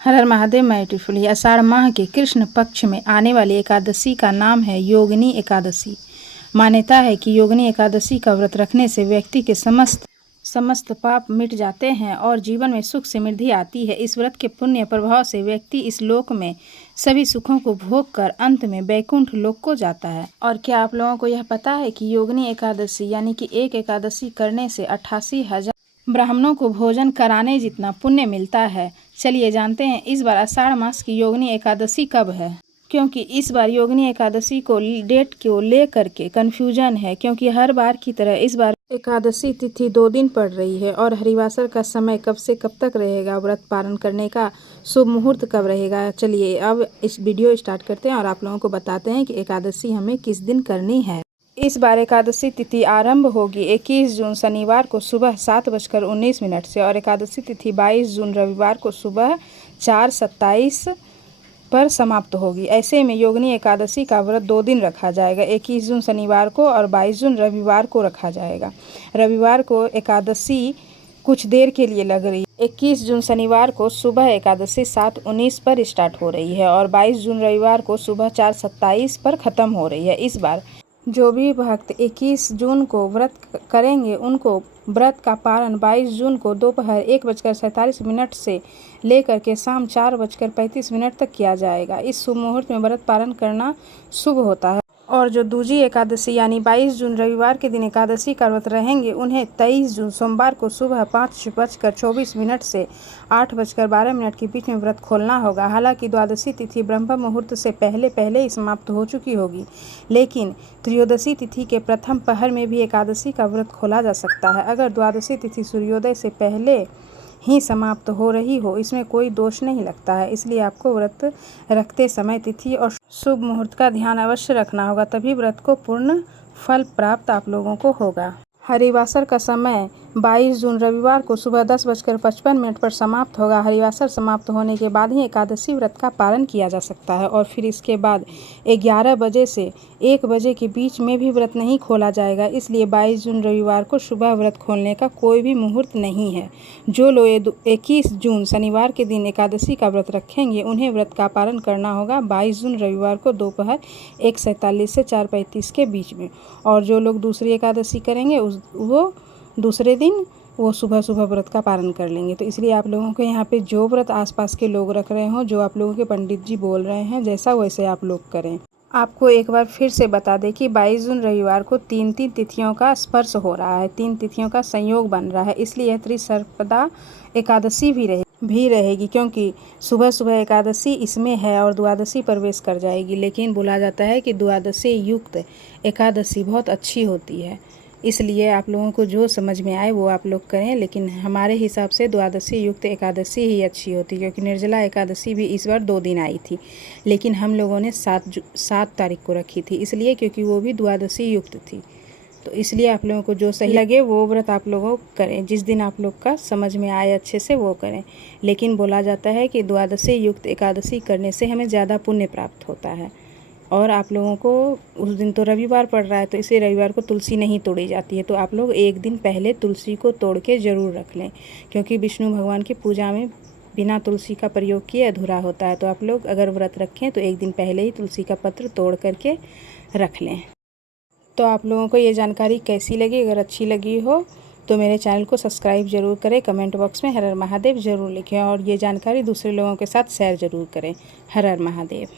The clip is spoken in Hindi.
हर हर महादेव माय ट्यूटफुली। आषाढ़ माह के कृष्ण पक्ष में आने वाली एकादशी का नाम है योगिनी एकादशी। मान्यता है कि योगिनी एकादशी का व्रत रखने से व्यक्ति के समस्त पाप मिट जाते हैं और जीवन में सुख समृद्धि आती है। इस व्रत के पुण्य प्रभाव से व्यक्ति इस लोक में सभी सुखों को भोग कर अंत में वैकुंठ लोक को जाता है। और क्या आप लोगों को यह पता है कि योगिनी एकादशी यानी कि एक एकादशी करने से 88,000 ब्राह्मणों को भोजन कराने जितना पुण्य मिलता है। चलिए जानते हैं इस बार आषाढ़ मास की योगिनी एकादशी कब है, क्योंकि इस बार योगिनी एकादशी को डेट को लेकर के कन्फ्यूजन है। क्योंकि हर बार की तरह इस बार एकादशी तिथि 2 दिन पड़ रही है और हरिवासर का समय कब से कब तक रहेगा, व्रत पारण करने का शुभ मुहूर्त कब रहेगा। चलिए अब इस वीडियो स्टार्ट करते हैं और आप लोगों को बताते हैं कि एकादशी हमें किस दिन करनी है। इस बार एकादशी तिथि आरंभ होगी 21 जून शनिवार को सुबह 7:19 से और एकादशी तिथि 22 जून रविवार को सुबह 4:27 पर समाप्त होगी। ऐसे में योगिनी एकादशी का व्रत 2 दिन रखा जाएगा, 21 जून शनिवार को और 22 जून रविवार को रखा जाएगा। रविवार को एकादशी कुछ देर के लिए लग रही है। 21 जून शनिवार को सुबह एकादशी 7:19 पर स्टार्ट हो रही है और 22 जून रविवार को सुबह 4:27 पर ख़त्म हो रही है। इस बार जो भी भक्त 21 जून को व्रत करेंगे उनको व्रत का पारण 22 जून को दोपहर 1:47 से लेकर के शाम 4:35 तक किया जाएगा। इस शुभ मुहूर्त में व्रत पारण करना शुभ होता है। और जो दूजी एकादशी यानी 22 जून रविवार के दिन एकादशी का व्रत रहेंगे उन्हें 23 जून सोमवार को सुबह 5:24 से 8:12 के बीच में व्रत खोलना होगा। हालांकि द्वादशी तिथि ब्रह्म मुहूर्त से पहले ही समाप्त हो चुकी होगी, लेकिन त्रयोदशी तिथि के प्रथम पहर में भी एकादशी का व्रत खोला जा सकता है। अगर द्वादशी तिथि सूर्योदय से पहले ही समाप्त हो रही हो इसमें कोई दोष नहीं लगता है। इसलिए आपको व्रत रखते समय तिथि और शुभ मुहूर्त का ध्यान अवश्य रखना होगा, तभी व्रत को पूर्ण फल प्राप्त आप लोगों को होगा। हरिवासर का समय 22 जून रविवार को सुबह 10:55 पर समाप्त होगा। हरिवासर समाप्त होने के बाद ही एकादशी व्रत का पारण किया जा सकता है और फिर इसके बाद 11 बजे से 1 बजे के बीच में भी व्रत नहीं खोला जाएगा। इसलिए 22 जून रविवार को सुबह व्रत खोलने का कोई भी मुहूर्त नहीं है। जो लोग 21 जून शनिवार के दिन एकादशी का व्रत रखेंगे उन्हें व्रत का पारण करना होगा 22 जून रविवार को दोपहर 1:47 से 4:35 के बीच में। और जो लोग दूसरी एकादशी करेंगे वो दूसरे दिन वो सुबह व्रत का पारण कर लेंगे। तो इसलिए आप लोगों को यहाँ पे जो व्रत आसपास के लोग रख रहे हों, जो आप लोगों के पंडित जी बोल रहे हैं, जैसा वैसे आप लोग करें। आपको एक बार फिर से बता दें कि 22 जून रविवार को 3 तिथियों का स्पर्श हो रहा है, 3 तिथियों का संयोग बन रहा है। इसलिए त्रिसर्पदा एकादशी भी रहेगी, क्योंकि सुबह एकादशी इसमें है और द्वादशी प्रवेश कर जाएगी। लेकिन बोला जाता है कि द्वादशी युक्त एकादशी बहुत अच्छी होती है। इसलिए आप लोगों को जो समझ में आए वो आप लोग करें, लेकिन हमारे हिसाब से द्वादशी युक्त एकादशी ही अच्छी होती है, क्योंकि निर्जला एकादशी भी इस बार 2 दिन आई थी, लेकिन हम लोगों ने 7 तारीख को रखी थी, इसलिए क्योंकि वो भी द्वादशी युक्त थी। तो इसलिए आप लोगों को जो सही लगे वो व्रत आप लोगों करें, जिस दिन आप लोग का समझ में आए अच्छे से वो करें। लेकिन बोला जाता है कि द्वादशी युक्त एकादशी करने से हमें ज़्यादा पुण्य प्राप्त होता है। और आप लोगों को उस दिन तो रविवार पड़ रहा है, तो इसे रविवार को तुलसी नहीं तोड़ी जाती है, तो आप लोग एक दिन पहले तुलसी को तोड़ के ज़रूर रख लें, क्योंकि विष्णु भगवान की पूजा में बिना तुलसी का प्रयोग किए अधूरा होता है। तो आप लोग अगर व्रत रखें तो एक दिन पहले ही तुलसी का पत्र तोड़ करके रख लें। तो आप लोगों को ये जानकारी कैसी लगी? अगर अच्छी लगी हो तो मेरे चैनल को सब्सक्राइब जरूर करें, कमेंट बॉक्स में हर हर महादेव ज़रूर लिखें और ये जानकारी दूसरे लोगों के साथ शेयर ज़रूर करें। हर हर महादेव।